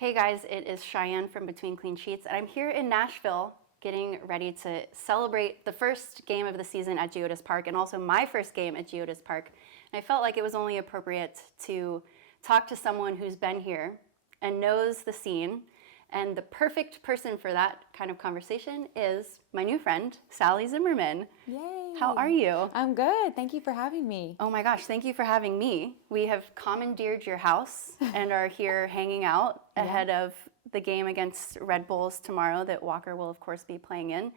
Hey guys, it is Cheyenne from Between Clean Sheets, and I'm here in Nashville getting ready to celebrate the first game of the season at Geodis Park and also my first game at Geodis Park. And I felt like it was only appropriate to talk to someone who's been here and knows the scene. And the perfect person for that kind of conversation is my new friend, Sally Zimmerman. Yay! How are you? I'm good. Thank you for having me. Oh my gosh, thank you for having me. We have commandeered your house and are here hanging out ahead of the game against Red Bulls tomorrow that Walker will, of course, be playing in.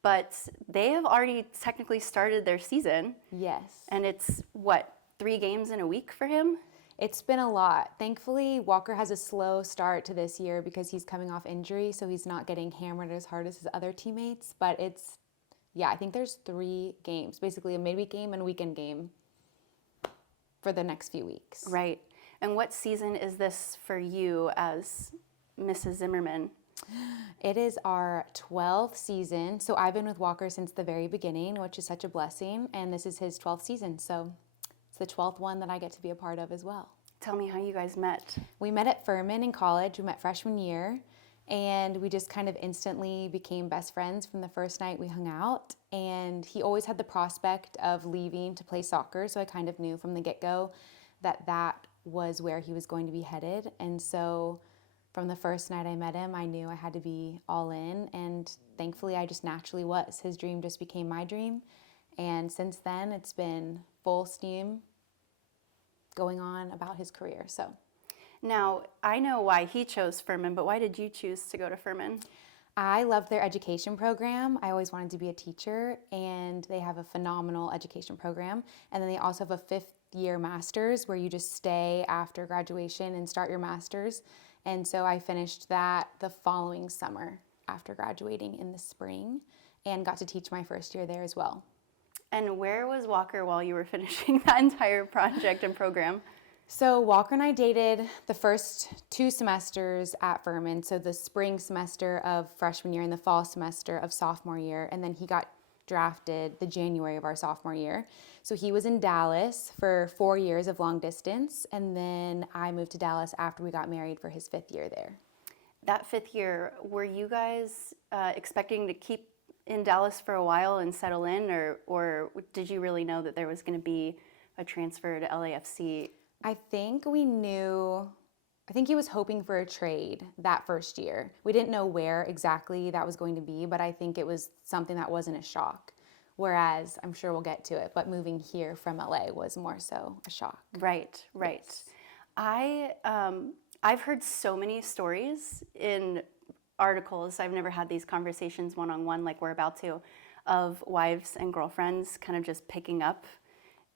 But they have already technically started their season. Yes. And it's, what, 3 games in a week for him? It's been a lot. Thankfully, Walker has a slow start to this year because he's coming off injury, so he's not getting hammered as hard as his other teammates. But I think there's 3 games, basically a midweek game and a weekend game for the next few weeks. Right. And what season is this for you as Mrs. Zimmerman? It is our 12th season. So I've been with Walker since the very beginning, which is such a blessing. And this is his 12th season. So it's the 12th one that I get to be a part of as well. Tell me how you guys met. We met at Furman in college. We met freshman year. And we just kind of instantly became best friends from the first night we hung out. And he always had the prospect of leaving to play soccer. So I kind of knew from the get-go that that was where he was going to be headed. And so from the first night I met him, I knew I had to be all in. And thankfully, I just naturally was. His dream just became my dream. And since then, it's been full steam going on about his career. So. Now, I know why he chose Furman, but why did you choose to go to Furman? I loved their education program. I always wanted to be a teacher, and they have a phenomenal education program. And then they also have a 5th-year master's where you just stay after graduation and start your master's. And so I finished that the following summer after graduating in the spring and got to teach my first year there as well. And where was Walker while you were finishing that entire project and program? So Walker and I dated the first 2 semesters at Furman, so the spring semester of freshman year and the fall semester of sophomore year, and then he got drafted the January of our sophomore year. So he was in Dallas for 4 years of long distance, and then I moved to Dallas after we got married for his 5th year there. That 5th year, were you guys expecting to keep in Dallas for a while and settle in, or did you really know that there was going to be a transfer to LAFC? I think he was hoping for a trade that first year. We didn't know where exactly that was going to be, but I think it was something that wasn't a shock. Whereas, I'm sure we'll get to it, but moving here from LA was more so a shock. Right. Yes. I've heard so many stories in articles. I've never had these conversations one-on-one like we're about to, of wives and girlfriends kind of just picking up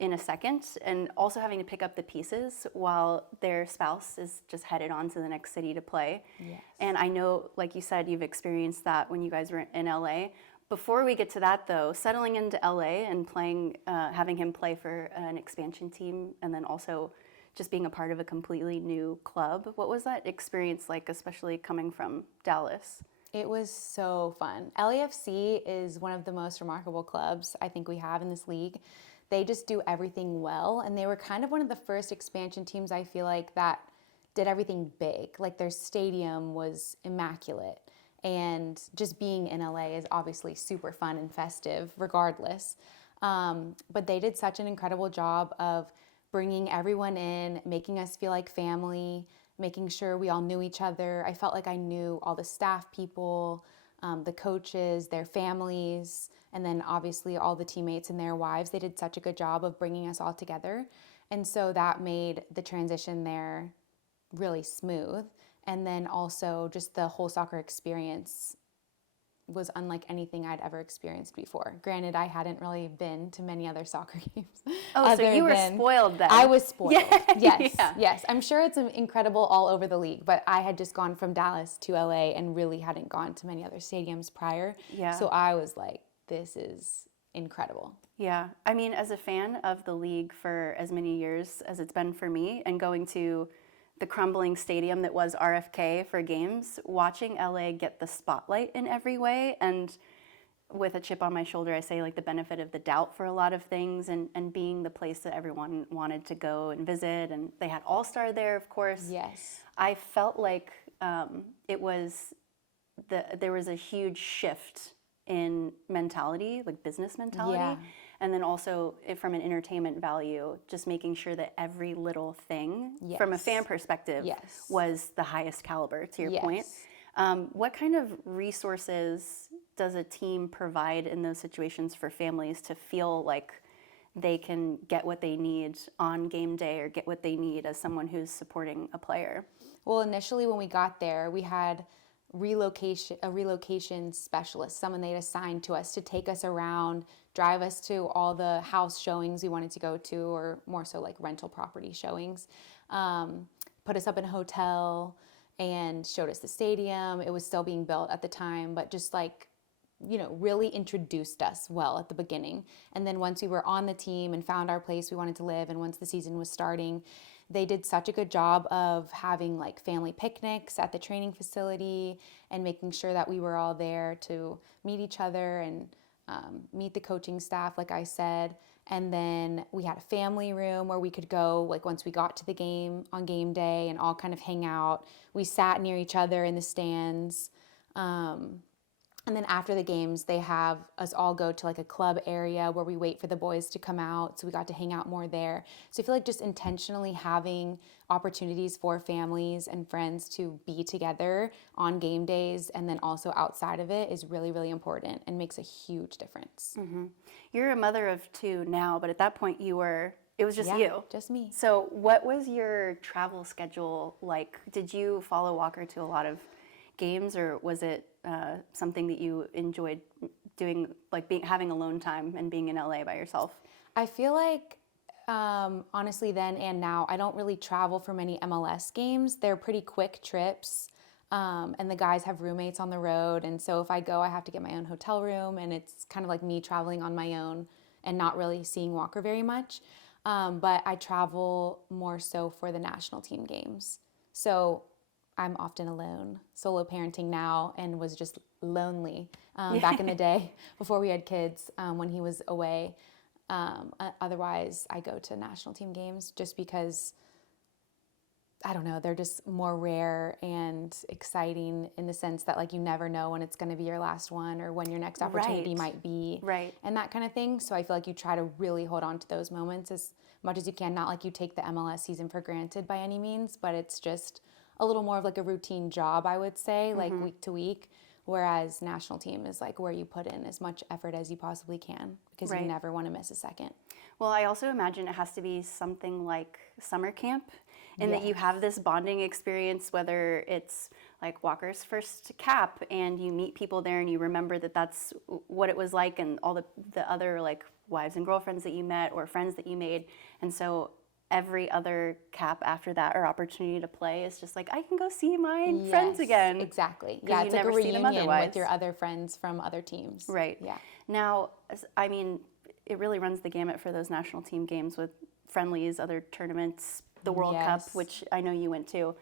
in a second and also having to pick up the pieces while their spouse is just headed on to the next city to play. Yes. And I know, like you said, you've experienced that when you guys were in LA. Before we get to that though, settling into LA and playing, having him play for an expansion team and then also just being a part of a completely new club, what was that experience like, especially coming from Dallas? It was so fun. LAFC is one of the most remarkable clubs I think we have in this league. They just do everything well, and they were kind of one of the first expansion teams I feel like that did everything big. Like their stadium was immaculate, and just being in LA is obviously super fun and festive regardless. But they did such an incredible job of bringing everyone in, making us feel like family, making sure we all knew each other. I felt like I knew all the staff people, the coaches, their families, and then obviously all the teammates and their wives. They did such a good job of bringing us all together. And so that made the transition there really smooth. And then also just the whole soccer experience was unlike anything I'd ever experienced before. Granted, I hadn't really been to many other soccer games. Oh, so you were spoiled then. I was spoiled. Yeah. Yes. I'm sure it's incredible all over the league, but I had just gone from Dallas to LA and really hadn't gone to many other stadiums prior. Yeah. So I was like, this is incredible. Yeah. I mean, as a fan of the league for as many years as it's been for me and going to the crumbling stadium that was RFK for games, watching LA get the spotlight in every way, and with a chip on my shoulder, I say like the benefit of the doubt for a lot of things, and being the place that everyone wanted to go and visit, and they had All-Star there, of course. Yes. I felt like there was a huge shift in mentality, like business mentality. Yeah. And then also from an entertainment value, just making sure that every little thing from a fan Yes. perspective Yes. was the highest caliber, to your point. Yes. What kind of resources does a team provide in those situations for families to feel like they can get what they need on game day or get what they need as someone who's supporting a player? Well, initially when we got there, we had a relocation specialist, someone they'd assigned to us to take us around, drive us to all the house showings we wanted to go to, or more so like rental property showings, put us up in a hotel and showed us the stadium. It was still being built at the time, but just like, really introduced us well at the beginning. And then once we were on the team and found our place we wanted to live, and once the season was starting, they did such a good job of having like family picnics at the training facility and making sure that we were all there to meet each other and meet the coaching staff, like I said. And then we had a family room where we could go, like once we got to the game on game day, and all kind of hang out. We sat near each other in the stands. And then after the games, they have us all go to like a club area where we wait for the boys to come out. So we got to hang out more there. So I feel like just intentionally having opportunities for families and friends to be together on game days and then also outside of it is really, really important and makes a huge difference. Mm-hmm. You're a mother of two now, but at that point it was just you. Just me. So what was your travel schedule like? Did you follow Walker to a lot of games, or was it something that you enjoyed doing, like having alone time and being in LA by yourself? I feel like, honestly, then and now, I don't really travel for many MLS games. They're pretty quick trips, and the guys have roommates on the road. And so if I go, I have to get my own hotel room, and it's kind of like me traveling on my own and not really seeing Walker very much. But I travel more so for the national team games. So I'm often alone, solo parenting now, and was just lonely back in the day before we had kids when he was away. Otherwise, I go to national team games just because, I don't know, they're just more rare and exciting in the sense that like you never know when it's going to be your last one or when your next opportunity might be, and that kind of thing. So I feel like you try to really hold on to those moments as much as you can. Not like you take the MLS season for granted by any means, but it's just a little more of like a routine job, I would say, like week to week, whereas national team is like where you put in as much effort as you possibly can because you never want to miss a second. Well, I also imagine it has to be something like summer camp in that you have this bonding experience, whether it's like Walker's first cap and you meet people there and you remember that that's what it was like, and all the other like wives and girlfriends that you met or friends that you made. And so every other cap after that or opportunity to play is just like, I can go see my friends again. Exactly. Yeah, it's like a reunion with your other friends from other teams. Right. Yeah. Now, I mean, it really runs the gamut for those national team games with friendlies, other tournaments, the World Cup, which I know you went to.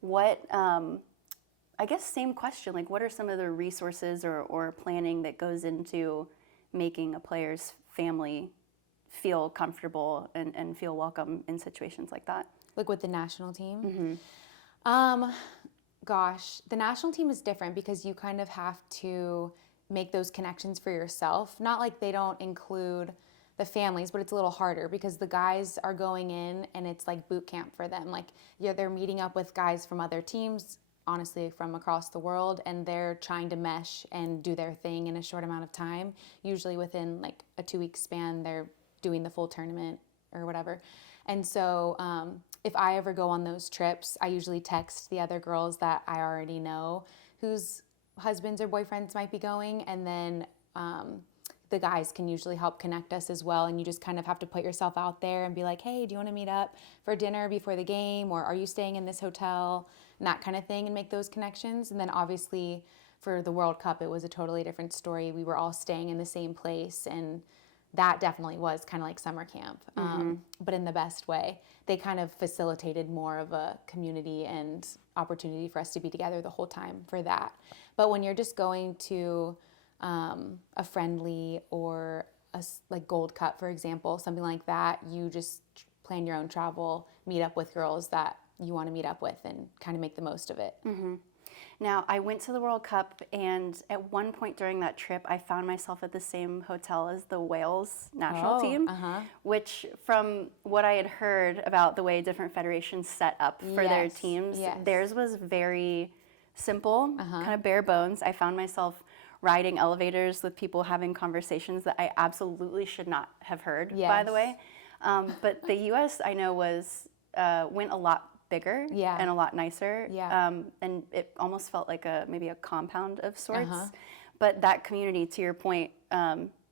What, I guess same question, like what are some of the resources or planning that goes into making a player's family feel comfortable and feel welcome in situations like that? Like with the national team? Gosh, the national team is different because you kind of have to make those connections for yourself. Not like they don't include the families, but it's a little harder because the guys are going in and it's like boot camp for them. Like they're meeting up with guys from other teams, honestly from across the world, and they're trying to mesh and do their thing in a short amount of time. Usually within like a 2-week span, they're doing the full tournament or whatever. And so if I ever go on those trips, I usually text the other girls that I already know whose husbands or boyfriends might be going, and then the guys can usually help connect us as well. And you just kind of have to put yourself out there and be like, hey, do you want to meet up for dinner before the game, or are you staying in this hotel, and that kind of thing, and make those connections. And then obviously for the World Cup, it was a totally different story. We were all staying in the same place, and that definitely was kind of like summer camp, but in the best way. They kind of facilitated more of a community and opportunity for us to be together the whole time for that. But when you're just going to a friendly or a like Gold Cup, for example, something like that, you just plan your own travel, meet up with girls that you want to meet up with and kind of make the most of it. Now, I went to the World Cup, and at one point during that trip, I found myself at the same hotel as the Wales national team, which from what I had heard about the way different federations set up for their teams, theirs was very simple, kind of bare bones. I found myself riding elevators with people having conversations that I absolutely should not have heard, by the way. But the U.S., I know, went a lot bigger and a lot nicer. And it almost felt like maybe a compound of sorts. But that community, to your point,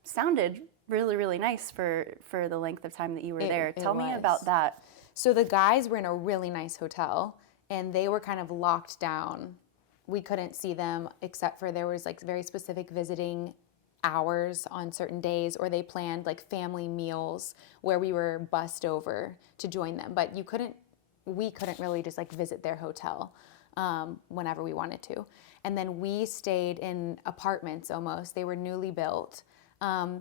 sounded really, really nice for the length of time that you were there. Tell me about that. So the guys were in a really nice hotel, and they were kind of locked down. We couldn't see them except for there was like very specific visiting hours on certain days, or they planned like family meals where we were bussed over to join them. But we couldn't really just like visit their hotel whenever we wanted to. And then we stayed in apartments almost. They were newly built.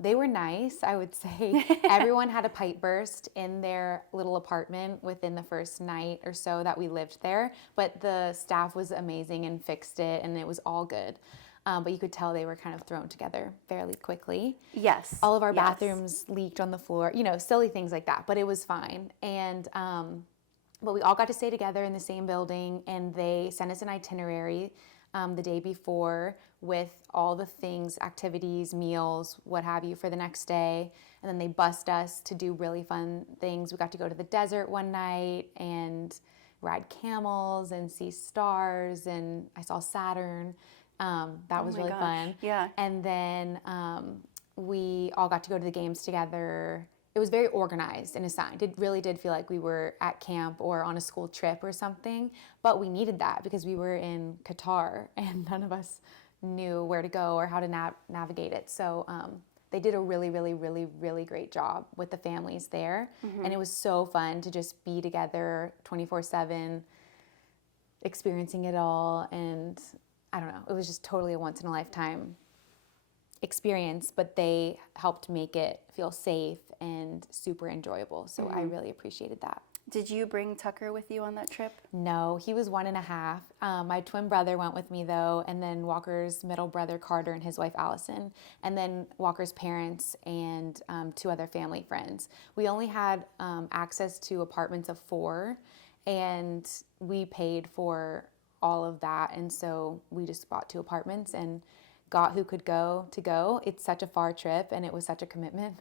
They were nice, I would say. Everyone had a pipe burst in their little apartment within the first night or so that we lived there. But the staff was amazing and fixed it, and it was all good. But you could tell they were kind of thrown together fairly quickly. Yes. All of our bathrooms leaked on the floor, silly things like that. But it was fine. And but we all got to stay together in the same building, and they sent us an itinerary the day before with all the things, activities, meals, what have you, for the next day. And then they bussed us to do really fun things. We got to go to the desert one night and ride camels and see stars, and I saw Saturn. That was really fun. Yeah. And then we all got to go to the games together. It was very organized and assigned. It really did feel like we were at camp or on a school trip or something, but we needed that because we were in Qatar and none of us knew where to go or how to navigate it. So they did a really, really, really, really great job with the families there. And it was so fun to just be together 24/7, experiencing it all. And I don't know, it was just totally a once in a lifetime experience, but they helped make it feel safe and super enjoyable. So I really appreciated that. Did you bring Tucker with you on that trip? No, he was 1.5. My twin brother went with me though, and then Walker's middle brother Carter and his wife Allison, and then Walker's parents and 2 other family friends. We only had access to apartments of 4, and we paid for all of that, and so we just bought 2 apartments and got who could go to go. It's such a far trip, and it was such a commitment.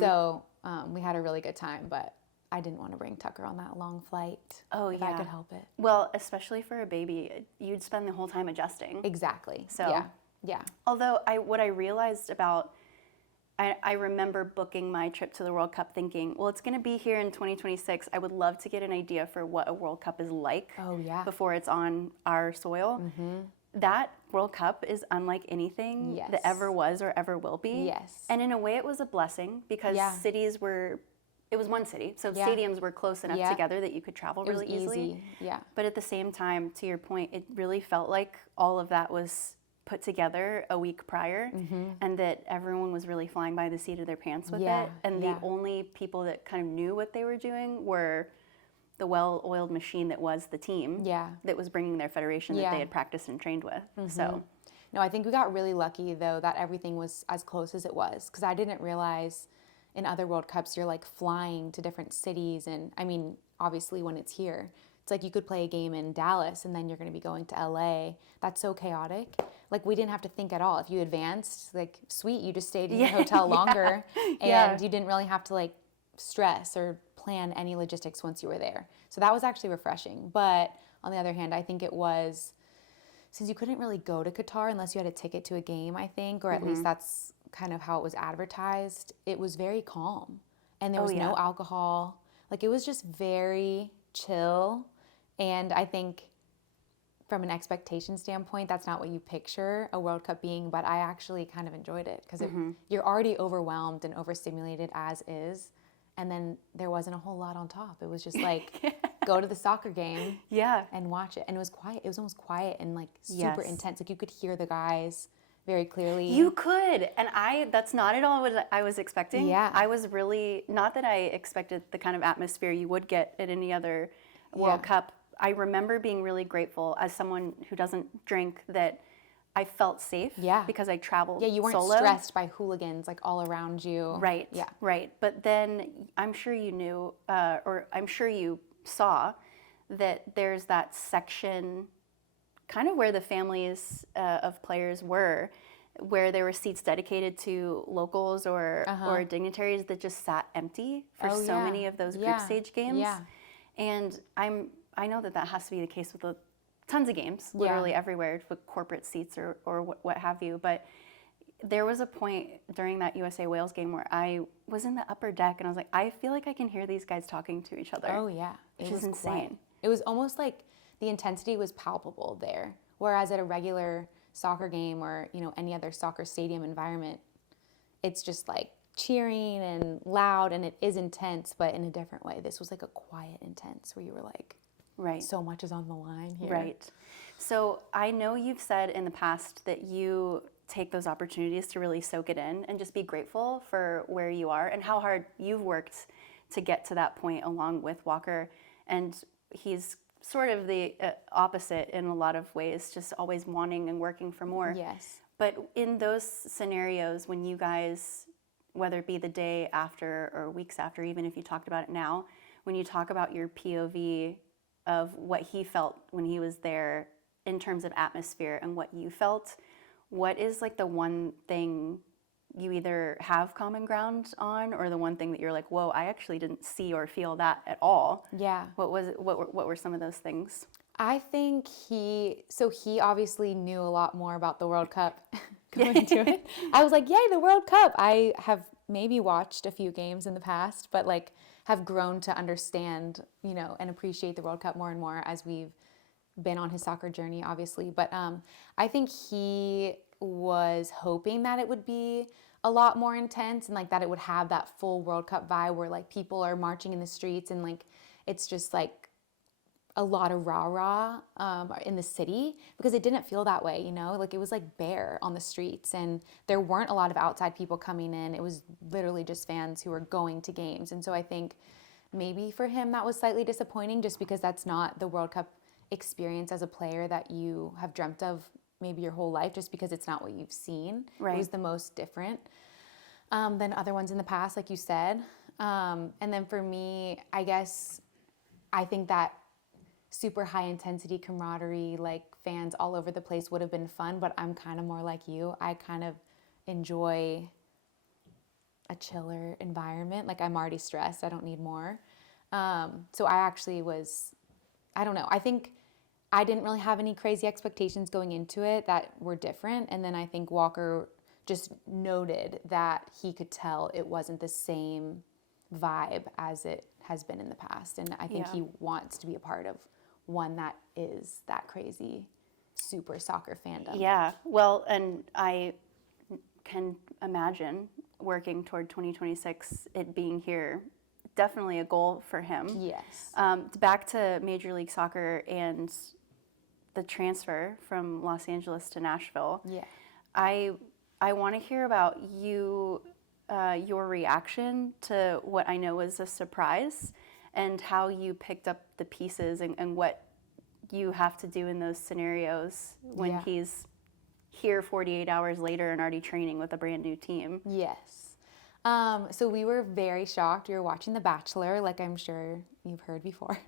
So we had a really good time, but I didn't want to bring Tucker on that long flight if I could help it. Well, especially for a baby, you'd spend the whole time adjusting. Exactly. So yeah. Although what I realized about, I remember booking my trip to the World Cup thinking, well, it's going to be here in 2026. I would love to get an idea for what a World Cup is like before it's on our soil. That World Cup is unlike anything that ever was or ever will be. Yes. And in a way, it was a blessing because cities were, it was one city, so stadiums were close enough together that you could travel really easily. Yeah. But at the same time, to your point, it really felt like all of that was put together a week prior, and that everyone was really flying by the seat of their pants with it. And the only people that kind of knew what they were doing were the well-oiled machine that was the team that was bringing their federation that they had practiced and trained with. So, no, I think we got really lucky though that everything was as close as it was, because I didn't realize in other World Cups you're like flying to different cities, and I mean obviously when it's here it's like you could play a game in Dallas and then you're going to be going to LA. That's so chaotic. Like we didn't have to think at all. If you advanced, like sweet, you just stayed in your hotel longer and you didn't really have to like stress or plan any logistics once you were there. So that was actually refreshing. But on the other hand, I think it was, since you couldn't really go to Qatar unless you had a ticket to a game, I think, or at least that's kind of how it was advertised, it was very calm. And there was no alcohol. Like it was just very chill. And I think from an expectation standpoint, that's not what you picture a World Cup being, but I actually kind of enjoyed it because you're already overwhelmed and overstimulated as is. And then there wasn't a whole lot on top. It was just like, go to the soccer game and watch it. And it was quiet. It was almost quiet and like super intense. Like you could hear the guys very clearly. You could. And that's not at all what I was expecting. Yeah. I was really, not that I expected the kind of atmosphere you would get at any other World Cup, I remember being really grateful as someone who doesn't drink that I felt safe because I traveled Yeah, you weren't solo. stressed by hooligans like all around you. Right, Yeah. right. But then I'm sure you knew, or I'm sure you saw that there's that section kind of where the families of players were, where there were seats dedicated to locals or dignitaries that just sat empty for so many of those group stage games. Yeah. And I know that has to be the case with tons of games, literally everywhere, with corporate seats or what have you. But there was a point during that USA Wales game where I was in the upper deck and I was like, I feel like I can hear these guys talking to each other. Oh yeah, which is insane. Quiet. It was almost like the intensity was palpable there. Whereas at a regular soccer game or any other soccer stadium environment, it's just like cheering and loud and it is intense, but in a different way. This was like a quiet intense where you were like, right, so much is on the line here. Right. So I know you've said in the past that you take those opportunities to really soak it in and just be grateful for where you are and how hard you've worked to get to that point along with Walker. And he's sort of the opposite in a lot of ways, just always wanting and working for more. Yes. But in those scenarios, when you guys, whether it be the day after or weeks after, even if you talked about it now, when you talk about your POV of what he felt when he was there in terms of atmosphere and what you felt, what is like the one thing you either have common ground on or the one thing that you're like, whoa, I actually didn't see or feel that at all? Yeah. What was it? What were some of those things? I think he obviously knew a lot more about the World Cup going into it. I was like, yay, the World Cup. I have maybe watched a few games in the past, but like have grown to understand, and appreciate the World Cup more and more as we've been on his soccer journey, obviously. But I think he was hoping that it would be a lot more intense and like that it would have that full World Cup vibe where like people are marching in the streets and like it's just like a lot of rah-rah in the city, because it didn't feel that way, like it was like bare on the streets and there weren't a lot of outside people coming in. It was literally just fans who were going to games. And so I think maybe for him that was slightly disappointing just because that's not the World Cup experience as a player that you have dreamt of maybe your whole life, just because it's not what you've seen. Right. It was the most different than other ones in the past, like you said. And then for me, I guess I think that super high intensity camaraderie, like fans all over the place would have been fun, but I'm kind of more like you. I kind of enjoy a chiller environment. Like I'm already stressed. I don't need more. So I actually I don't know. I think I didn't really have any crazy expectations going into it that were different. And then I think Walker just noted that he could tell it wasn't the same vibe as it has been in the past. And I think he wants to be a part of one that is that crazy super soccer fandom. Yeah. Well, and I can imagine working toward 2026, it being here, definitely a goal for him. Yes. Back to Major League Soccer and the transfer from Los Angeles to Nashville. Yeah. I want to hear about your reaction to what I know was a surprise and how you picked up the pieces and what you have to do in those scenarios when he's here 48 hours later and already training with a brand new team. Yes. So we were very shocked. We were watching The Bachelor, like I'm sure you've heard before,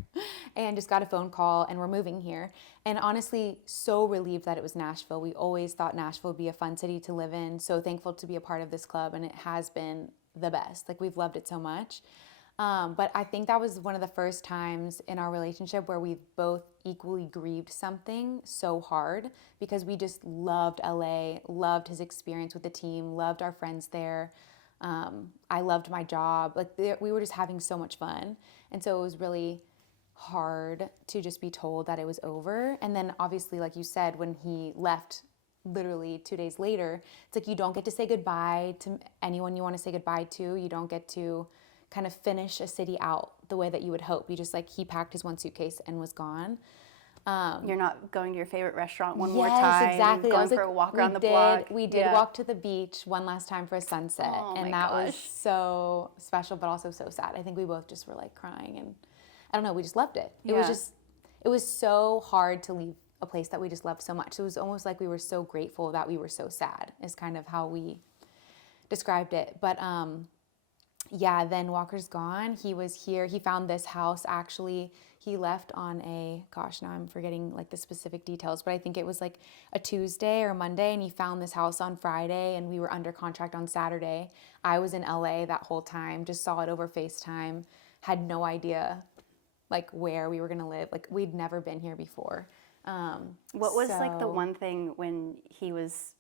and just got a phone call and we're moving here. And honestly, so relieved that it was Nashville. We always thought Nashville would be a fun city to live in. So thankful to be a part of this club, and it has been the best. Like we've loved it so much. But I think that was one of the first times in our relationship where we've both equally grieved something so hard, because we just loved LA, loved his experience with the team, loved our friends there. I loved my job. Like we were just having so much fun. And so it was really hard to just be told that it was over. And then obviously, like you said, when he left literally 2 days later, it's like you don't get to say goodbye to anyone you want to say goodbye to. You don't get to kind of finish a city out the way that you would hope. You just like, he packed his one suitcase and was gone. You're not going to your favorite restaurant one more time. Exactly. Going for a walk around the block. We did walk to the beach one last time for a sunset. And that was so special, but also so sad. I think we both just were like crying, and I don't know, we just loved it. It it was so hard to leave a place that we just loved so much. It was almost like we were so grateful that we were so sad, is kind of how we described it. But yeah, then Walker's gone. He was here. He found this house actually. He left on gosh, now I'm forgetting like the specific details, but I think it was like a Tuesday or Monday, and he found this house on Friday, and we were under contract on Saturday. I was in LA that whole time, just saw it over FaceTime, had no idea like where we were gonna live. Like we'd never been here before. What was like the one thing when he was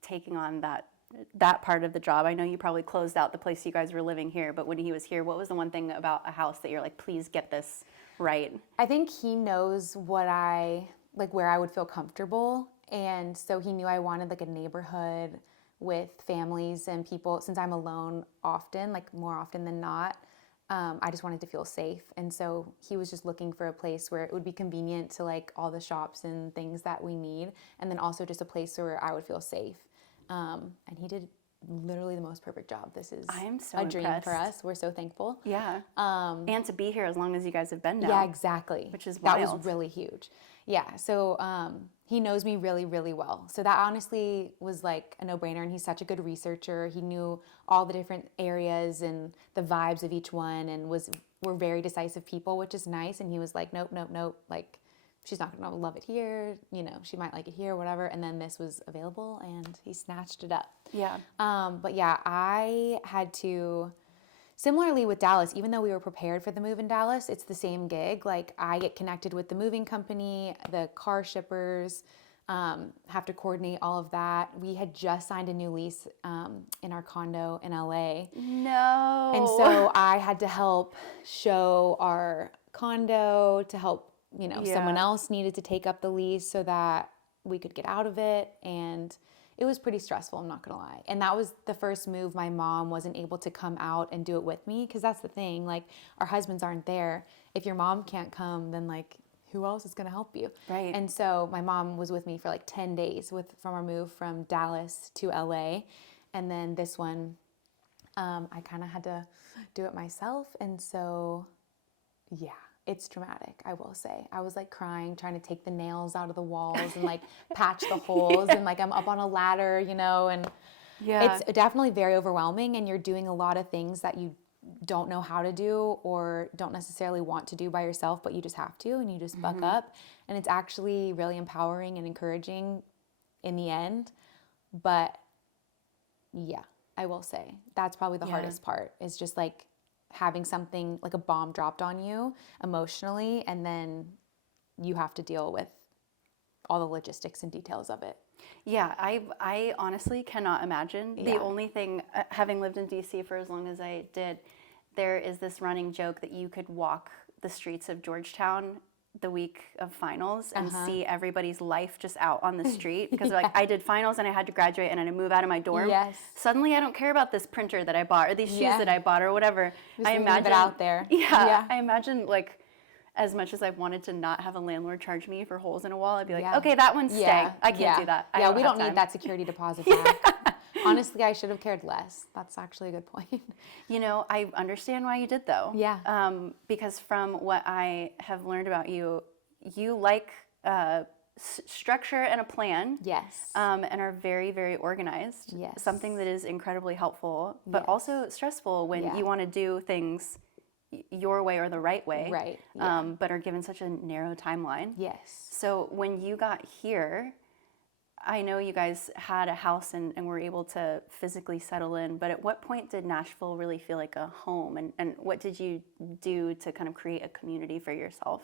taking on that part of the job? I know you probably closed out the place you guys were living here, but when he was here, what was the one thing about a house that you're like, please get this right? I think he knows where I would feel comfortable. And so he knew I wanted like a neighborhood with families and people. Since I'm alone often, like more often than not, I just wanted to feel safe. And so he was just looking for a place where it would be convenient to like all the shops and things that we need. And then also just a place where I would feel safe. And he did literally the most perfect job. This is I am so a dream impressed. for us. We're so thankful. Yeah. And to be here as long as you guys have been now. Yeah, exactly. Which is wild. That was really huge. Yeah. So he knows me really, really well. So that honestly was like a no-brainer. And he's such a good researcher. He knew all the different areas and the vibes of each one, and were very decisive people, which is nice. And he was like, nope, nope, nope. Like, she's not going to love it here. You know, she might like it here, whatever. And then this was available, and he snatched it up. Yeah. But yeah, I had to, similarly with Dallas, even though we were prepared for the move in Dallas, it's the same gig. Like I get connected with the moving company, the car shippers, have to coordinate all of that. We had just signed a new lease in our condo in LA. No. And so I had to help show our condo to help, someone else needed to take up the lease so that we could get out of it. And it was pretty stressful, I'm not gonna lie. And that was the first move. My mom wasn't able to come out and do it with me, because that's the thing, like our husbands aren't there. If your mom can't come, then like who else is gonna help you? Right. And so my mom was with me for like 10 days from our move from Dallas to LA. And then this one, I kind of had to do it myself. And so, yeah. It's dramatic, I will say. I was like crying, trying to take the nails out of the walls and like patch the holes, and like I'm up on a ladder, and it's definitely very overwhelming, and you're doing a lot of things that you don't know how to do or don't necessarily want to do by yourself, but you just have to, and you just buck up. And it's actually really empowering and encouraging in the end. But yeah, I will say that's probably the hardest part, is just like having something like a bomb dropped on you emotionally, and then you have to deal with all the logistics and details of it. Yeah, I honestly cannot imagine. Yeah. The only thing, having lived in DC for as long as I did, there is this running joke that you could walk the streets of Georgetown the week of finals and see everybody's life just out on the street, because like I did finals and I had to graduate and I had to move out of my dorm. Yes. Suddenly I don't care about this printer that I bought or these shoes that I bought or whatever. Just I leave imagine it out there. Yeah, I imagine like as much as I wanted to not have a landlord charge me for holes in a wall, I'd be like, okay, that one's staying. I can't do that. We don't need that security deposit back. Honestly, I should have cared less. That's actually a good point. I understand why you did though. Yeah. Because from what I have learned about you, you like structure and a plan. Yes. And are very, very organized. Yes. Something that is incredibly helpful, but also stressful when you want to do things your way or the right way. Right. But are given such a narrow timeline. Yes. So when you got here, I know you guys had a house and were able to physically settle in, but at what point did Nashville really feel like a home? And what did you do to kind of create a community for yourself?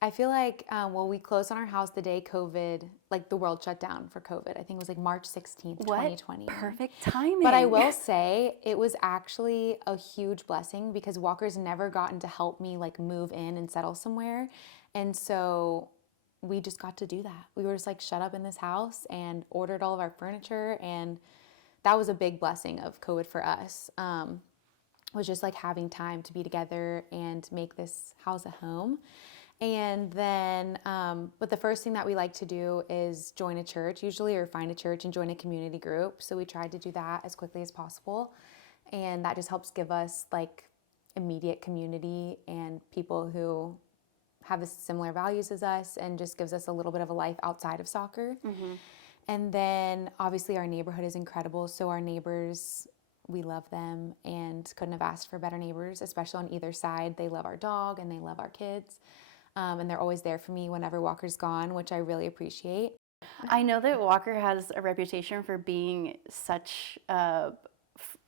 I feel like, we closed on our house the day COVID, like the world shut down for COVID. I think it was like March 16th, 2020. Perfect timing. But I will say it was actually a huge blessing, because Walker's never gotten to help me like move in and settle somewhere. And so we just got to do that. We were just like shut up in this house and ordered all of our furniture. And that was a big blessing of COVID for us, was just like having time to be together and make this house a home. And then, but the first thing that we like to do is join a church usually, or find a church and join a community group. So we tried to do that as quickly as possible. And that just helps give us like immediate community and people who have similar values as us and just gives us a little bit of a life outside of soccer. And then obviously our neighborhood is incredible. So our neighbors, we love them and couldn't have asked for better neighbors, especially on either side. They love our dog and they love our kids. And they're always there for me whenever Walker's gone, which I really appreciate. I know that Walker has a reputation for being such a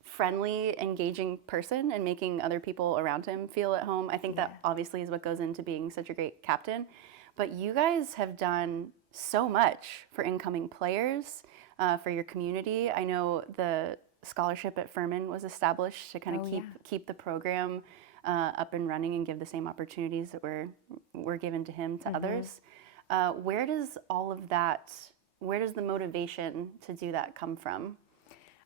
friendly, engaging person and making other people around him feel at home. I think that obviously is what goes into being such a great captain. But you guys have done so much for incoming players, for your community. I know the scholarship at Furman was established to kind of keep the program up and running and give the same opportunities that were given to him to others. Where does all of that, where does the motivation to do that come from?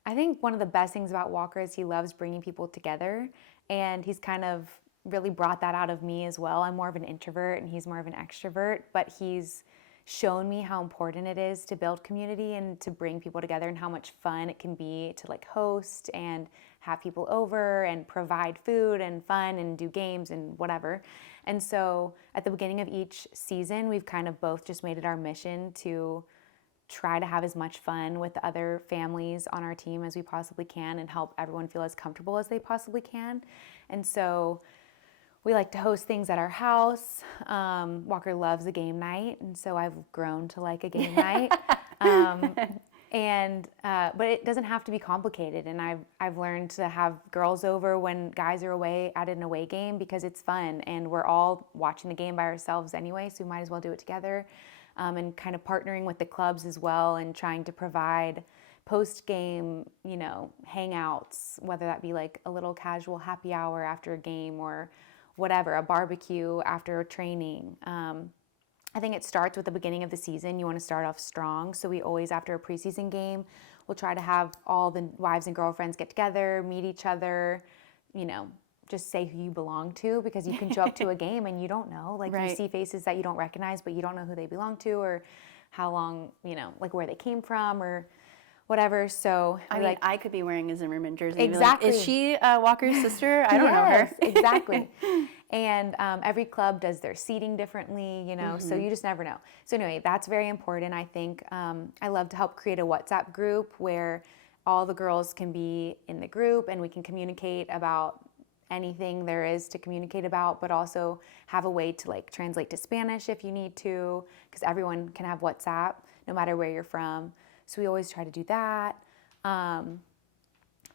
I think one of the best things about Walker is he loves bringing people together, and he's kind of really brought that out of me as well. I'm more of an introvert and he's more of an extrovert, but he's shown me how important it is to build community and to bring people together and how much fun it can be to like host and have people over and provide food and fun and do games and whatever. And so at the beginning of each season, we've kind of both just made it our mission to try to have as much fun with the other families on our team as we possibly can and help everyone feel as comfortable as they possibly can. And so we like to host things at our house. Walker loves a game night, and so I've grown to like a game night. But it doesn't have to be complicated, and I've learned to have girls over when guys are away at an away game because it's fun, and we're all watching the game by ourselves anyway, so we might as well do it together. And kind of partnering with the clubs as well and trying to provide post-game, hangouts, whether that be like a little casual happy hour after a game or whatever, a barbecue after a training. I think it starts with the beginning of the season. You want to start off strong. So we always, after a preseason game, we'll try to have all the wives and girlfriends get together, meet each other, just say who you belong to, because you can show up to a game and you don't know. Like you see faces that you don't recognize, but you don't know who they belong to or how long, like where they came from or whatever. So I could be wearing a Zimmerman jersey. Exactly. Like, is she Walker's sister? I don't know her. Exactly. And every club does their seating differently, so you just never know. So anyway, that's very important. I think I love to help create a WhatsApp group where all the girls can be in the group and we can communicate about anything there is to communicate about, but also have a way to like translate to Spanish if you need to, because everyone can have WhatsApp no matter where you're from. So we always try to do that. But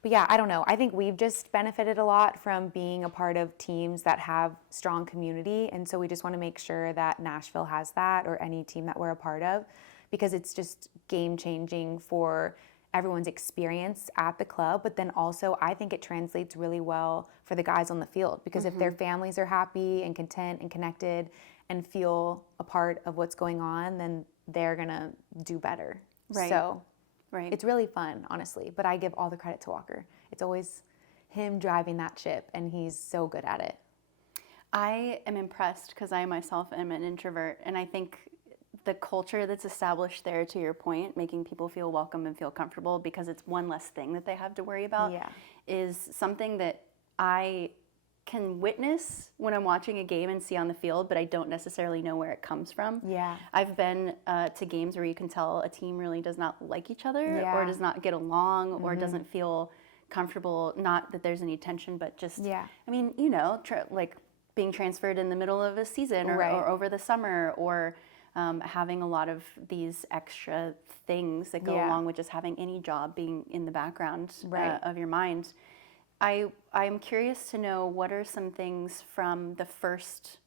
yeah, I don't know. I think we've just benefited a lot from being a part of teams that have strong community. And so we just want to make sure that Nashville has that, or any team that we're a part of, because it's just game changing for everyone's experience at the club. But then also I think it translates really well for the guys on the field, because if their families are happy and content and connected and feel a part of what's going on, then they're gonna do better. Right. So it's really fun, honestly, but I give all the credit to Walker. It's always him driving that ship, and he's so good at it. I am impressed because I myself am an introvert, and I think the culture that's established there, to your point, making people feel welcome and feel comfortable because it's one less thing that they have to worry about, is something that I can witness when I'm watching a game and see on the field, but I don't necessarily know where it comes from. Yeah. I've been to games where you can tell a team really does not like each other, or does not get along, or doesn't feel comfortable. Not that there's any tension, but just, I mean, like being transferred in the middle of a season or over the summer, or having a lot of these extra things that go along with just having any job being in the background of your mind. I'm curious to know, what are some things from the first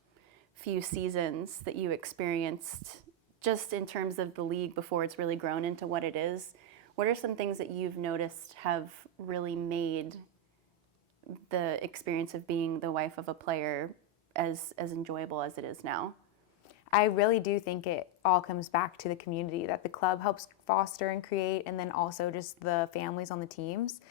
few seasons that you experienced, just in terms of the league before it's really grown into what it is? What are some things that you've noticed have really made the experience of being the wife of a player as enjoyable as it is now? I really do think it all comes back to the community that the club helps foster and create, and then also just the families on the teams.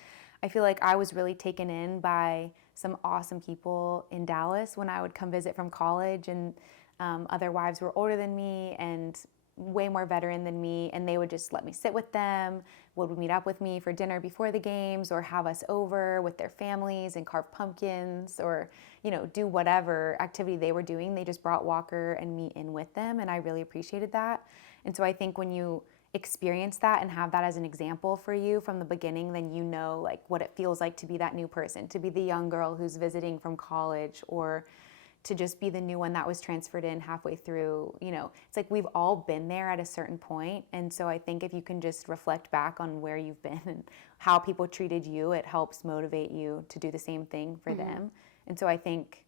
I feel like I was really taken in by some awesome people in Dallas when I would come visit from college, and other wives were older than me, and way more veteran than me, and they would just let me sit with them, would meet up with me for dinner before the games, or have us over with their families and carve pumpkins, or, you know, do whatever activity they were doing. They just brought Walker and me in with them, and I really appreciated that. And so I think when you experience that and have that as an example for you from the beginning, then you know like what it feels like to be that new person, to be the young girl who's visiting from college, or to just be the new one that was transferred in halfway through. You know, it's like we've all been there at a certain point. And so I think if you can just reflect back on where you've been and how people treated you, it helps motivate you to do the same thing for them. And so I think,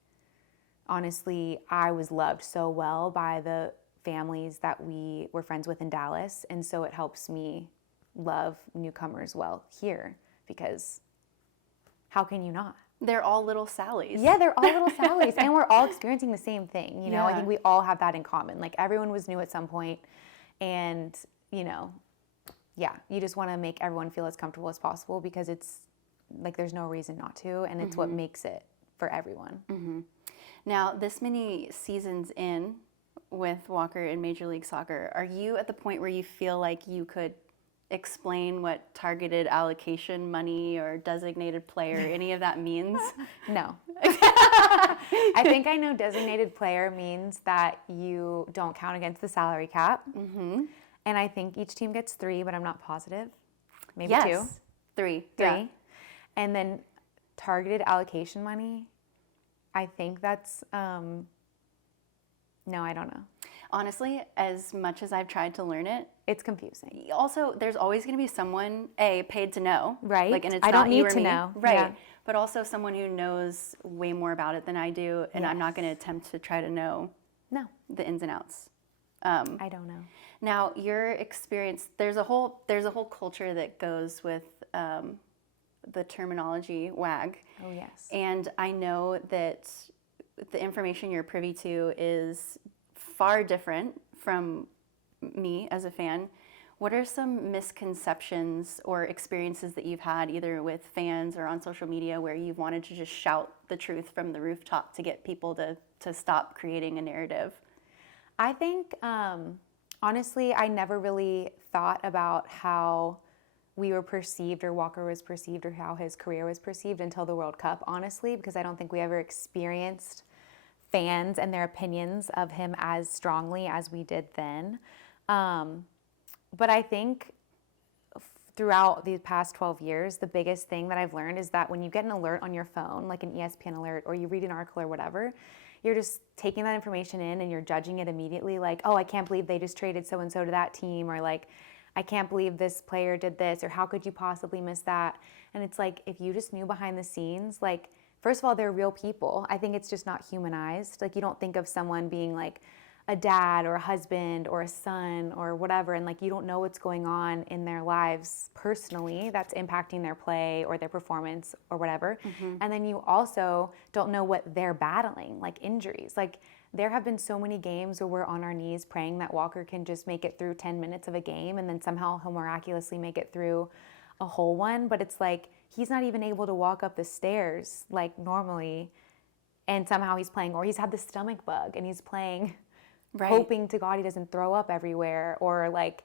honestly, I was loved so well by the families that we were friends with in Dallas. And so it helps me love newcomers well here, because how can you not? They're all little Sallys. Yeah, they're all little Sallys, and we're all experiencing the same thing. You know, I Yeah. think we all have that in common. Like, everyone was new at some point, and, you know, yeah, you just want to make everyone feel as comfortable as possible, because it's like there's no reason not to, and it's what makes it for everyone. Now, this many seasons in with Walker in Major League Soccer, are you at the point where you feel like you could explain what targeted allocation money or designated player, any of that means? No. I think I know designated player means that you don't count against the salary cap. And I think each team gets 3, but I'm not positive. Maybe 2. 3. 3. Yeah. And then targeted allocation money, I think that's, no, I don't know. Honestly, as much as I've tried to learn it, It's confusing. also there's always going to be someone paid to know, Right. Like, and it's I not don't you need or to me, know. right? Yeah. But also someone who knows way more about it than I do, and I'm not going to attempt to try to know No, the ins and outs. I don't know. Now, your experience, there's a whole culture that goes with the terminology WAG. Oh, yes. And I know that the information you're privy to is far different from me as a fan. What are some misconceptions or experiences that you've had either with fans or on social media where you've wanted to just shout the truth from the rooftop to get people to stop creating a narrative? I think, honestly, I never really thought about how we were perceived, or Walker was perceived, or how his career was perceived until the World Cup, honestly, because I don't think we ever experienced fans and their opinions of him as strongly as we did then. But I think throughout the past 12 years, the biggest thing that I've learned is that when you get an alert on your phone, like an ESPN alert, or you read an article or whatever, you're just taking that information in and you're judging it immediately, like, oh, I can't believe they just traded so-and-so to that team, or like, I can't believe this player did this, or how could you possibly miss that? And it's like, if you just knew behind the scenes, like, first of all, they're real people. I think it's just not humanized. Like, you don't think of someone being like a dad or a husband or a son or whatever, and like, you don't know what's going on in their lives personally that's impacting their play or their performance or whatever. And then you also don't know what they're battling, like injuries. Like, there have been so many games where we're on our knees praying that Walker can just make it through 10 minutes of a game, and then somehow he'll miraculously make it through a whole one. But it's like, he's not even able to walk up the stairs like normally, and somehow he's playing, or he's had the stomach bug and he's playing, hoping to God he doesn't throw up everywhere, or like,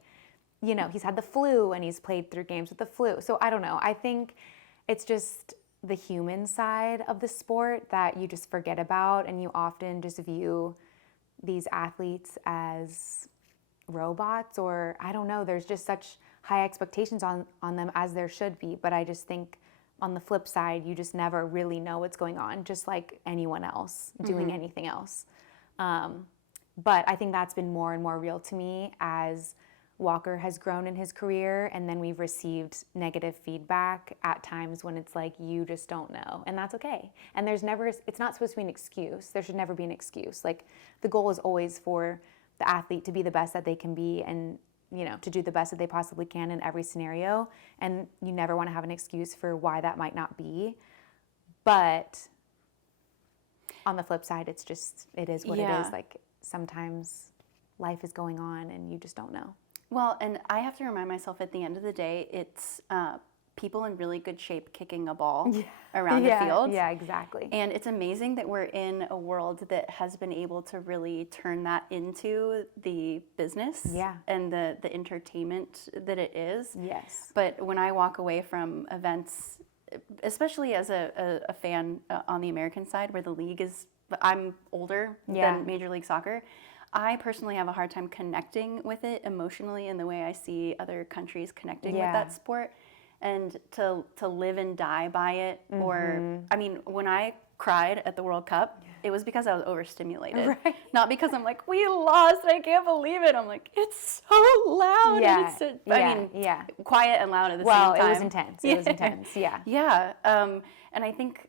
you know, he's had the flu and he's played through games with the flu. So I don't know. I think it's just the human side of the sport that you just forget about, and you often just view these athletes as robots, or I don't know, there's just such high expectations on them, as there should be. But I just think on the flip side, you just never really know what's going on, just like anyone else doing anything else. But I think that's been more and more real to me as Walker has grown in his career, and then we've received negative feedback at times when it's like, you just don't know, and that's okay. And it's not supposed to be an excuse. There should never be an excuse. Like, the goal is always for the athlete to be the best that they can be, and, you know, to do the best that they possibly can in every scenario. And you never want to have an excuse for why that might not be. But on the flip side, it is what it is. Like, sometimes life is going on and you just don't know. Well, and I have to remind myself at the end of the day, it's people in really good shape kicking a ball around the field. Yeah, exactly. And it's amazing that we're in a world that has been able to really turn that into the business and the entertainment that it is. Yes. But when I walk away from events, especially as a fan on the American side where the league is, I'm older than Major League Soccer, I personally have a hard time connecting with it emotionally in the way I see other countries connecting with that sport. And to live and die by it, or, I mean, when I cried at the World Cup, it was because I was overstimulated. Right. Not because I'm like, we lost, I can't believe it. I'm like, it's so loud. Yeah. And it's I mean, quiet and loud at the same time. Well, it was intense. It was intense, yeah. Yeah. And I think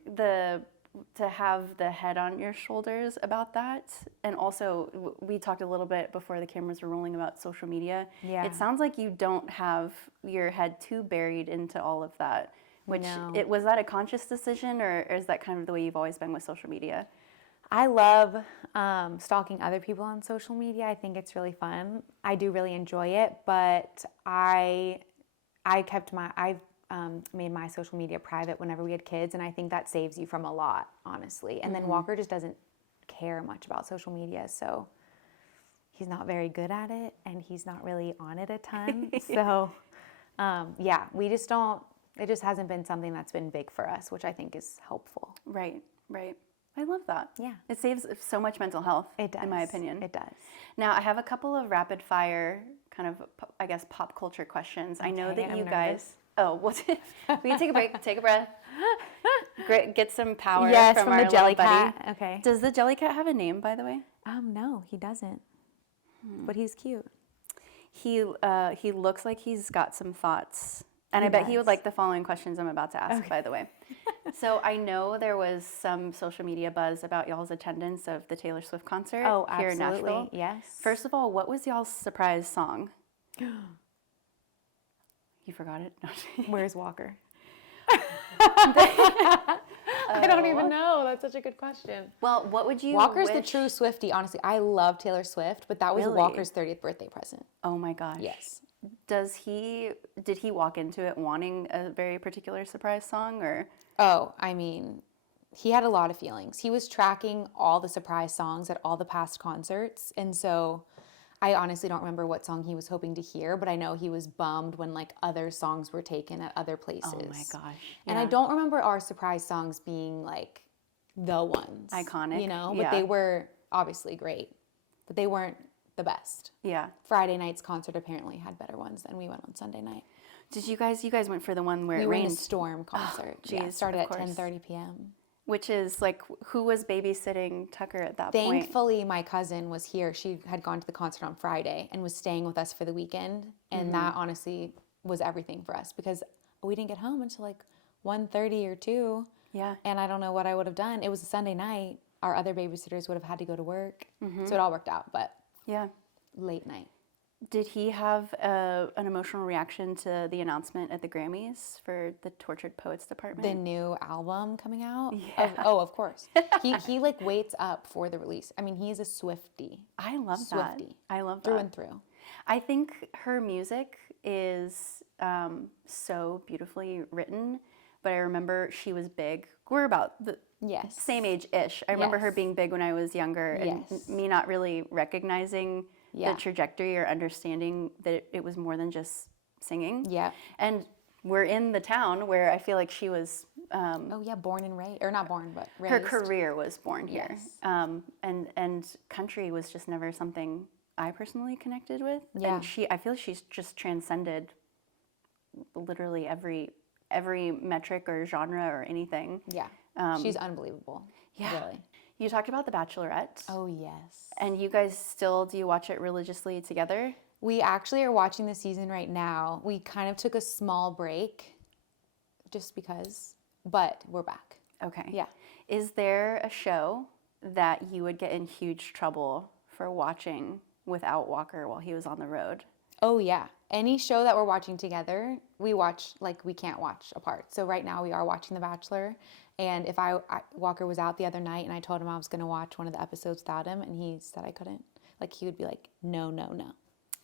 to have the head on your shoulders about that, and also we talked a little bit before the cameras were rolling about social media. Yeah. It sounds like you don't have your head too buried into all of that. Which was that a conscious decision, or is that kind of the way you've always been with social media? I love stalking other people on social media. I think it's really fun. I do really enjoy it, but I've made my social media private whenever we had kids, and I think that saves you from a lot, honestly. And then Walker just doesn't care much about social media, so he's not very good at it, and he's not really on it a ton. So, we just don't. It just hasn't been something that's been big for us, which I think is helpful. Right. I love that. Yeah. It saves so much mental health, It does. in my opinion. It does. Now, I have a couple of rapid fire kind of, I guess, pop culture questions. I know that I'm you nervous. guys... Oh, we can take a break, take a breath. Get some power from from our the jelly little buddy. cat. Okay. Does the jelly cat have a name, by the way? No, he doesn't. But he's cute. He looks like he's got some thoughts. And I bet he would like the following questions I'm about to ask, by the way. So I know there was some social media buzz about y'all's attendance of the Taylor Swift concert here in Nashville. Yes. First of all, what was y'all's surprise song? You forgot it? No. Where's Walker? I don't even know. That's such a good question. Well, what would you Walker's the wish... true Swiftie, honestly. I love Taylor Swift, but that was Really? Walker's 30th birthday present. Oh my gosh. Yes. Did he walk into it wanting a very particular surprise song, or? Oh, I mean, he had a lot of feelings. He was tracking all the surprise songs at all the past concerts, and so I honestly don't remember what song he was hoping to hear, but I know he was bummed when like other songs were taken at other places. Oh my gosh. And I don't remember our surprise songs being like the ones. Iconic. You know, but they were obviously great, but they weren't the best. Yeah. Friday night's concert apparently had better ones than we went on Sunday night. Did you guys went for the one where We it went to rained? Storm concert. geez, Yeah, started of at course. 10:30 p.m. Which is like, who was babysitting Tucker at that point? Thankfully, my cousin was here. She had gone to the concert on Friday and was staying with us for the weekend. And that honestly was everything for us because we didn't get home until like 1:30 or 2. Yeah. And I don't know what I would have done. It was a Sunday night. Our other babysitters would have had to go to work. So it all worked out, but Yeah. late night. Did he have an emotional reaction to the announcement at the Grammys for the Tortured Poets Department? The new album coming out? Yeah. Of course. He like waits up for the release. I mean, he's a Swiftie. I love that. Swiftie. I love that. Through and through. I think her music is so beautifully written, but I remember she was big. We're about the Yes. same age-ish. I remember her Yes. being big when I was younger, and Yes. me not really recognizing the trajectory or understanding that it was more than just singing. Yeah. And we're in the town where I feel like she was... Oh yeah, born and raised, or not born, but raised. her career was born here. Yes. And country was just never something I personally connected with. Yeah. And I feel like she's just transcended literally every metric or genre or anything. Yeah. She's unbelievable. Yeah. Really. You talked about The Bachelorette. Oh yes. And you guys do you watch it religiously together? We actually are watching the season right now. We kind of took a small break just because, but we're back. Okay. Yeah. Is there a show that you would get in huge trouble for watching without Walker while he was on the road? Oh yeah. Any show that we're watching together, we watch, like we can't watch apart. So right now we are watching The Bachelor. And if Walker was out the other night and I told him I was going to watch one of the episodes without him and he said I couldn't, like he would be like, no, no, no.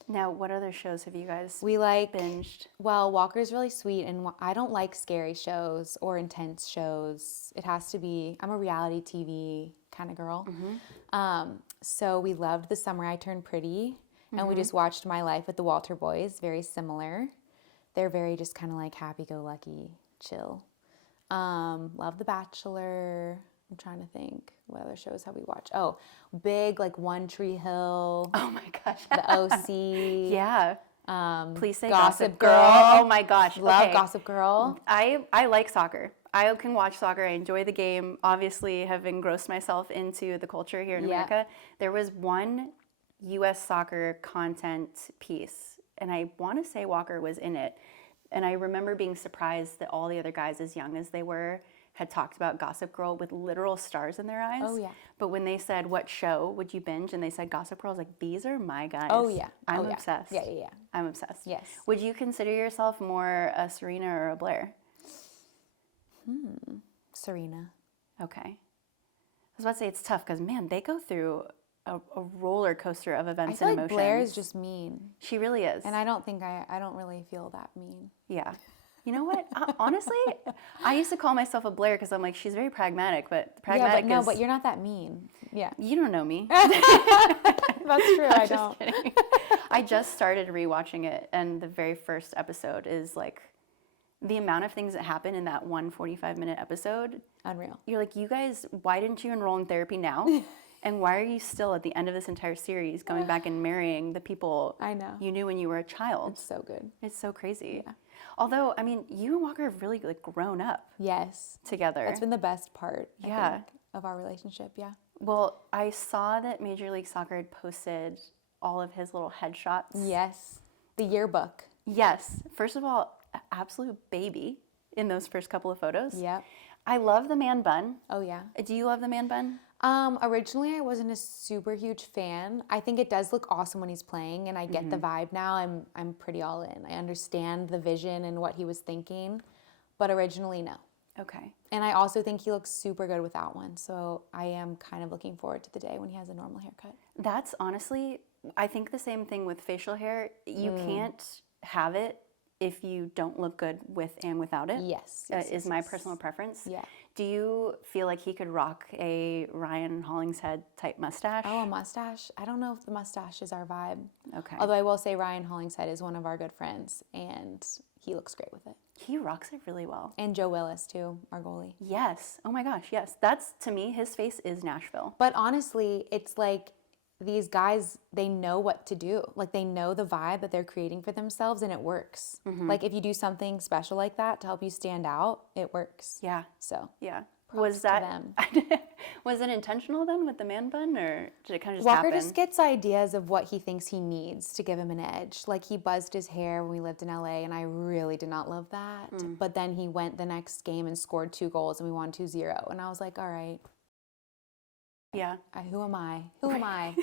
Now, what other shows have you guys We like, binged? well, Walker's really sweet, and I don't like scary shows or intense shows. It has to be, I'm a reality TV kind of girl. So we loved The Summer I Turned Pretty, and we just watched My Life with the Walter Boys, very similar. They're very just kind of like happy-go-lucky, chill. Love The Bachelor. I'm trying to think, what other shows have we watched? Oh, big, like One Tree Hill, Oh my gosh. The OC. Yeah. Please say Gossip Gossip Girl. Girl. Oh my gosh. Love Okay. Gossip Girl. I like soccer. I can watch soccer. I enjoy the game. Obviously, have engrossed myself into the culture here in Yeah. America. There was one U.S. soccer content piece, and I want to say Walker was in it. And I remember being surprised that all the other guys, as young as they were, had talked about Gossip Girl with literal stars in their eyes. Oh, yeah. But when they said, what show would you binge? And they said Gossip Girl, I was like, these are my guys. Oh, yeah. I'm Oh, yeah. obsessed. Yeah. I'm obsessed. Yes. Would you consider yourself more a Serena or a Blair? Serena. Okay. I was about to say it's tough because, man, they go through a roller coaster of I events feel and like emotions. Blair is just mean. She really is. And I don't think I don't really feel that mean. Yeah. You know what? Honestly, I used to call myself a Blair because I'm like, she's very pragmatic, but pragmatic yeah, is... but you're not that mean. Yeah. You don't know me. That's true. I Just don't. kidding. I just started rewatching it, and the very first episode is like the amount of things that happen in that 45-minute episode. Unreal. You're like, you guys, why didn't you enroll in therapy now? And why are you still at the end of this entire series going back and marrying the people I know. you knew when you were a child? It's so good. It's so crazy. Yeah. Although, I mean, you and Walker have really like grown up Yes. together. That's been the best part, Yeah. I think, of our relationship. Yeah. Well, I saw that Major League Soccer had posted all of his little headshots. Yes. The yearbook. Yes. First of all, absolute baby in those first couple of photos. Yep. I love the man bun. Oh, yeah. Do you love the man bun? Originally, I wasn't a super huge fan. I think it does look awesome when he's playing, and I get the vibe now. I'm pretty all in. I understand the vision and what he was thinking, but originally, no. Okay. And I also think he looks super good without one. So I am kind of looking forward to the day when he has a normal haircut. That's honestly, I think the same thing with facial hair. You can't have it if you don't look good with and without it. Yes. Is my personal preference. Yeah. Do you feel like he could rock a Ryan Hollingshead type mustache? Oh, a mustache? I don't know if the mustache is our vibe. Okay. Although I will say Ryan Hollingshead is one of our good friends, and he looks great with it. He rocks it really well. And Joe Willis, too, our goalie. Yes. Oh my gosh, yes. That's, to me, his face is Nashville. But honestly, it's like these guys, they know what to do. Like, they know the vibe that they're creating for themselves, and it works. Like, if you do something special like that to help you stand out, it works. Yeah. So, Yeah. props Was to that them. was it intentional then with the man bun, or did it kind of just Walker happen? just gets ideas of what he thinks he needs to give him an edge. Like, he buzzed his hair when we lived in LA, and I really did not love that. But then he went the next game and scored 2 goals, and we won 2-0. And I was like, all right, Yeah. who am I? Who am I?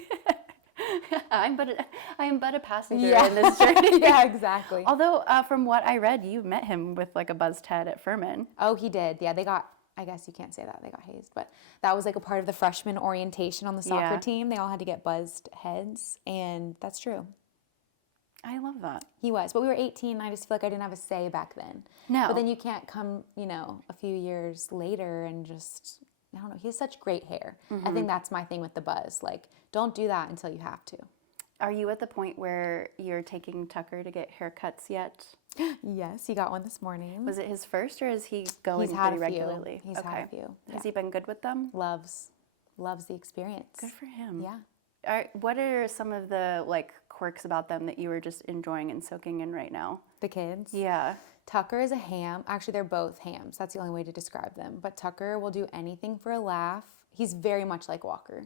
I am but a passenger in this journey. Yeah, exactly. Although, from what I read, you met him with like a buzzed head at Furman. Oh, he did. Yeah, they got, I guess you can't say that, they got hazed, but that was like a part of the freshman orientation on the soccer Yeah. team. They all had to get buzzed heads, and that's true. I love that. He was, but we were 18, and I just feel like I didn't have a say back then. No. But then you can't come, a few years later and just, I don't know, he has such great hair. I think that's my thing with the buzz. Like, don't do that until you have to. Are you at the point where you're taking Tucker to get haircuts yet? Yes, he got one this morning. Was it his first, or is he going He's had pretty a few. regularly? He's had a few. Has he been good with them? Loves the experience. Good for him. Yeah. What are some of the like quirks about them that you were just enjoying and soaking in right now? The kids. Yeah. Tucker is a ham. Actually, they're both hams. That's the only way to describe them. But Tucker will do anything for a laugh. He's very much like Walker.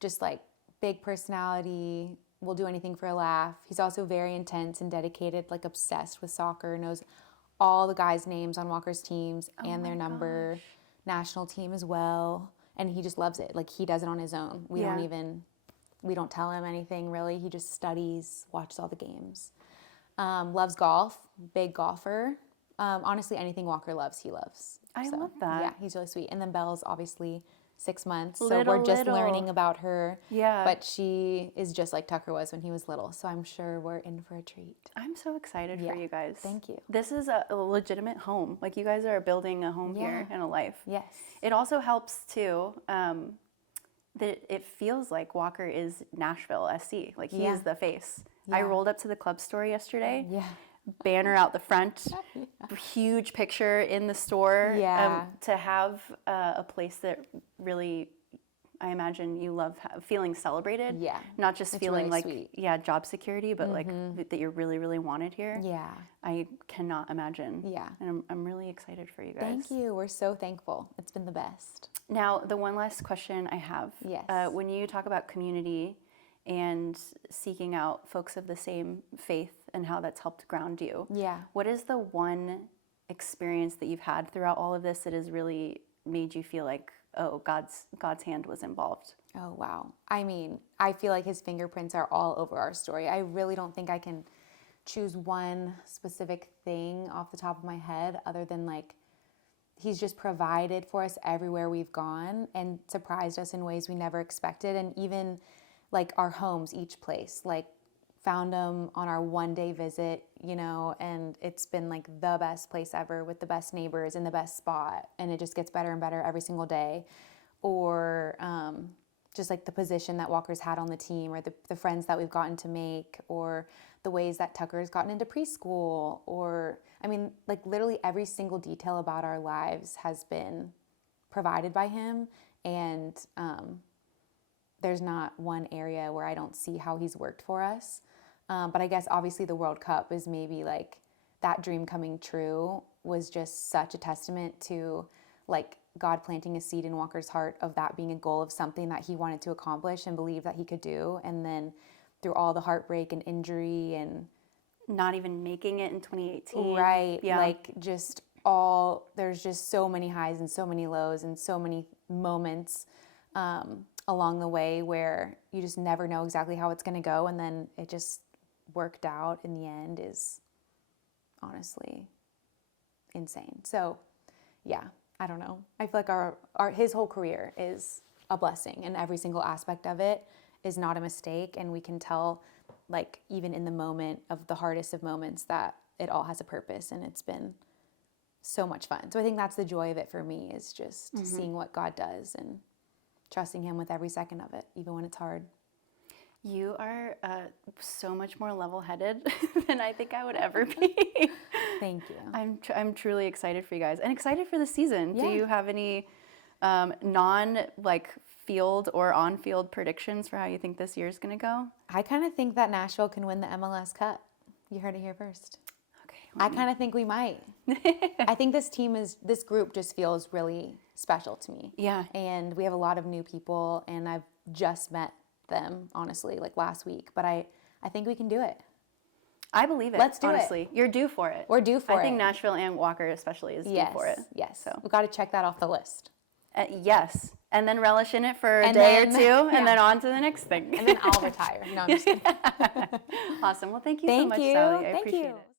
Just like big personality, will do anything for a laugh. He's also very intense and dedicated, like obsessed with soccer, knows all the guys' names on Walker's teams and their number, national team as well. And he just loves it. Like, he does it on his own. We don't tell him anything really. He just studies, watches all the games. Loves golf, big golfer. Honestly, anything Walker loves, he loves. I love that. Yeah, he's really sweet. And then Belle's obviously 6 months. So Little, we're just little. learning about her. Yeah. But she is just like Tucker was when he was little. So I'm sure we're in for a treat. I'm so excited for Yeah. you guys. Thank you. This is a legitimate home. Like, you guys are building a home here and a life. Yes. It also helps too that it feels like Walker is Nashville SC. Like, he is the face. I Yeah. rolled up to the club store yesterday. Yeah. Banner out the front, huge picture in the store. Yeah. To have a place that really, I imagine you love feeling celebrated. Yeah. Not just It's feeling really like, sweet. job security, but like that you're really, really wanted here. Yeah. I cannot imagine. Yeah. And I'm really excited for you guys. Thank you. We're so thankful. It's been the best. Now, the one last question I have. Yes. When you talk about community and seeking out folks of the same faith and how that's helped ground you, Yeah. what is the one experience that you've had throughout all of this that has really made you feel like, oh, God's hand was involved? Oh, wow. I mean, I feel like his fingerprints are all over our story. I really don't think I can choose one specific thing off the top of my head other than like he's just provided for us everywhere we've gone and surprised us in ways we never expected. And even like our homes, each place, like found them on our 1-day visit, and it's been like the best place ever with the best neighbors in the best spot. And it just gets better and better every single day. Or just like the position that Walker's had on the team, or the friends that we've gotten to make, or the ways that Tucker's gotten into preschool, or I mean, like literally every single detail about our lives has been provided by him. And there's not one area where I don't see how he's worked for us. But I guess obviously the World Cup is maybe like that dream coming true was just such a testament to like God planting a seed in Walker's heart of that being a goal of something that he wanted to accomplish and believed that he could do. And then through all the heartbreak and injury and not even making it in 2018. Right. Yeah. Like there's just so many highs and so many lows and so many moments along the way where you just never know exactly how it's going to go. And then it just worked out in the end is honestly insane. So yeah, I don't know. I feel like his whole career is a blessing, and every single aspect of it is not a mistake. And we can tell, like, even in the moment of the hardest of moments, that it all has a purpose, and it's been so much fun. So I think that's the joy of it for me, is just seeing what God does and trusting him with every second of it, even when it's hard. You are so much more level-headed than I think I would ever be. Thank you. I'm truly excited for you guys and excited for the season. Yeah. Do you have any field or on-field predictions for how you think this year is going to go? I kind of think that Nashville can win the MLS Cup. You heard it here first. Okay. I kind of think we might. I think this group just feels really special to me. Yeah. And we have a lot of new people, and I've just met them, honestly, like last week. But I think we can do it. I believe it. Let's do it. honestly. You're due for it. We're due for it. I think Nashville and Walker especially is due for it. Yes. So We've got to check that off the list. yes. And then relish in it for a And day or then- two, and yeah. then on to the next thing. And then I'll retire. No, I'm just kidding. Awesome. Well, thank you so Thank much, you. Sally. I Thank appreciate you. it.